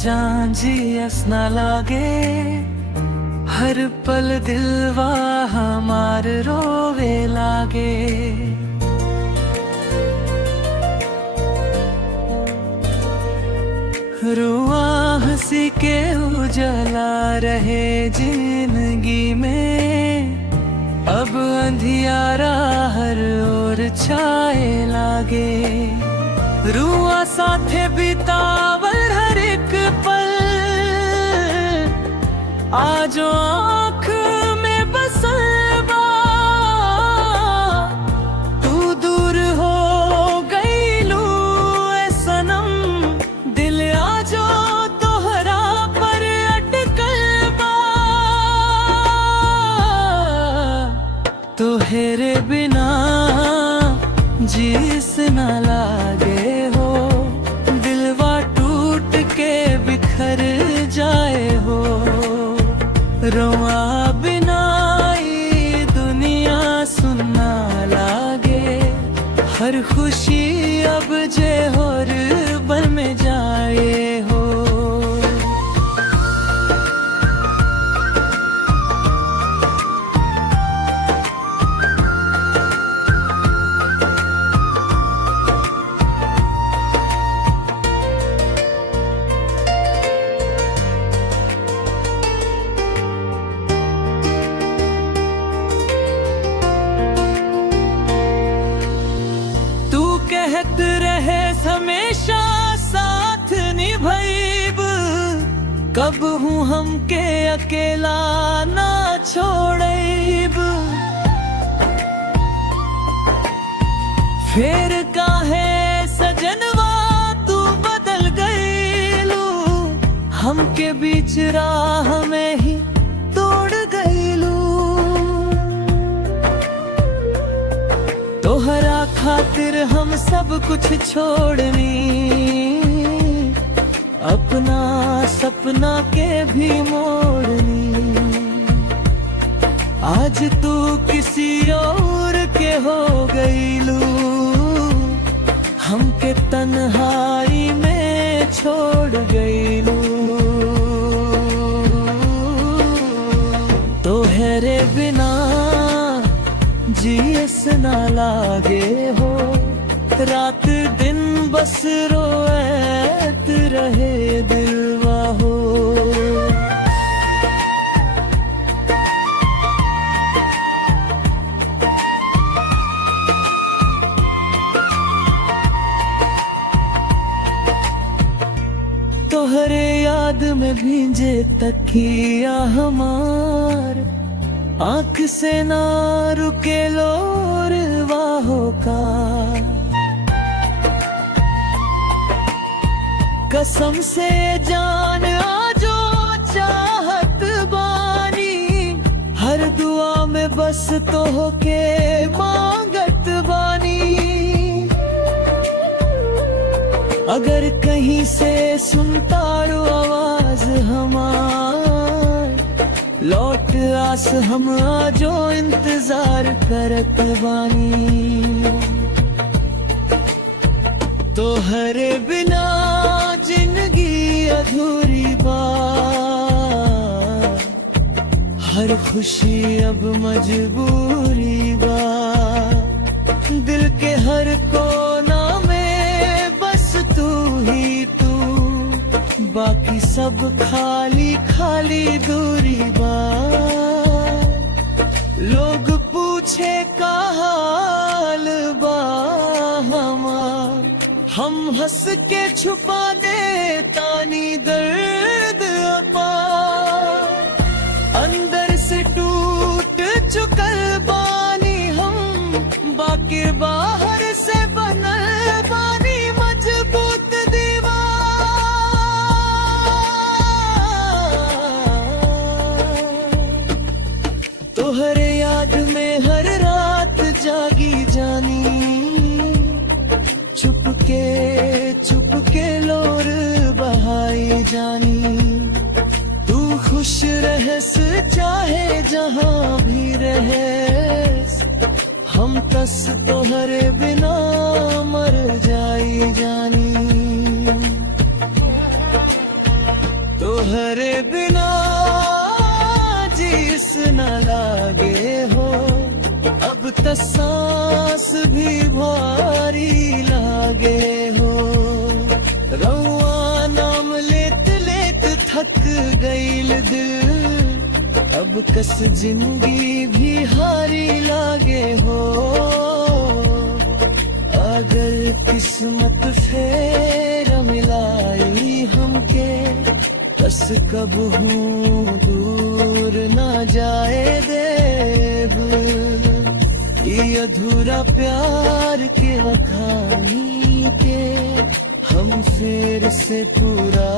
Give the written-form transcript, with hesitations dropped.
जान जियस न लागे, हर पल दिलवा हमार रोवे लागे। रुआ हंसी के उजला रहे जिंदगी में, अब अंधियारा हर ओर छाए लागे। रुआ साथे बितावल हर एक पल, आजो आँख में बसल बा। तू दूर हो गईलू ए सनम, दिल आजो तोहरा पर अटकल बा। तोहरे बिना जिस न लागे हो, दिलवा टूट के बिखर जाए हो। रोआ बिना ये दुनिया सुनना लागे, हर खुशी अब जे होर बन में जाए हो। कहत रहे हमेशा साथ निभाइब, कब हूँ हमके अकेला ना छोड़ब। फिर काहे सजनवा तू बदल गईलू, हमके बीच राह में ही तोड़ गईलू। तोहरा खातिर हम सब कुछ छोड़नी, अपना सपना के भी मोड़नी। आज तू किसी और के हो गईलू, हमके तन्हाई में छोड़ गईलू। तोहरे बिना जियस न लागे हो, रात दिन बस रोएत रहे दिलवा हो। तोहरे याद में भींजे तकिया हमार, आँख से ना रुके लोर वाहों का। कसम से जान आजो चाहत बानी, हर दुआ में बस तो के मांगत बानी। अगर कहीं से सुनताड़ो आवाज हमार, लौट आस हम आजो इंतजार करत बानी। तोहरे बिना जिंदगी अधूरी बा, हर खुशी अब मजबूरी बा। दिल के हर कोना में बस तू ही तू, बाकी सब खाली खाली दूरी बा। लोग पूछे का हाल बा हमार, हम हंस के छुपा दे तानी दर्द अपार। अंदर से टूट चुकल बानी हम, बाकी बाहर से बनल बानी मजबूत दीवार। तोहरे याद में हर रात जागी जानी, चुपके लोर बहाई जानी। तू खुश रहस चाहे जहाँ भी रहस, हम तस तोहरे बिना मर जाई जानी। तोहरे बिना जीस न लागे हो, अब त सांस भी भारी लागे हो। रउआ नाम लेत लेत थक गईल दिल, अब कस जिंदगी भी हारी लागे हो। अगर किस्मत फेर मिलाई हमके, बस कब हूँ दूर ना जाए देव। ये अधूरा प्यार के वखानी के हम फिर से पूरा